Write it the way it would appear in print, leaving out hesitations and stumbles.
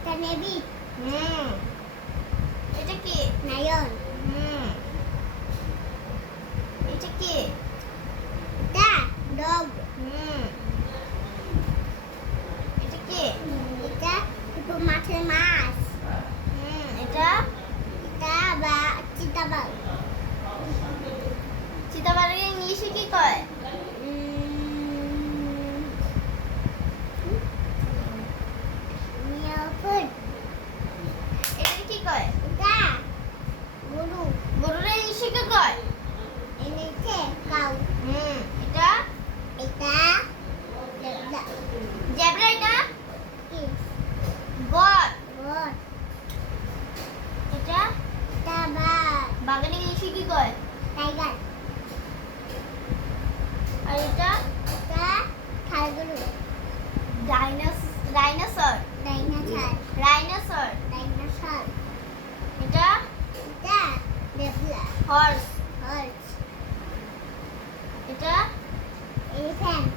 এটা নেবি। এটা কি? লায়ন। এটা কি? এটা ডগ। এটা কি? এটা ছোট মাছের মাছ। এটা এটা বা চিতাবাঘ। চিতাবাঘের ইংলিশে কি কয়? নিয়ফুট। এটা কি কয়? এটা গরু। গরুর ইংলিশে কি কয়? এনেছে কাউ। এটা এটা জেব্রা। জেব্রা। এটা কি? গড। গড। এটা এটা বাঘ। বাঘের ইংলিশে কি কয়? টাইগার। আর এটা এটা খারগরু। ডাইনোসর। ডাইনোসর। রাইনোসর। ডাইনোসর। এটা এটা জেব্রা। হর্স। হর্স। এটা এলিফ্যান্ট।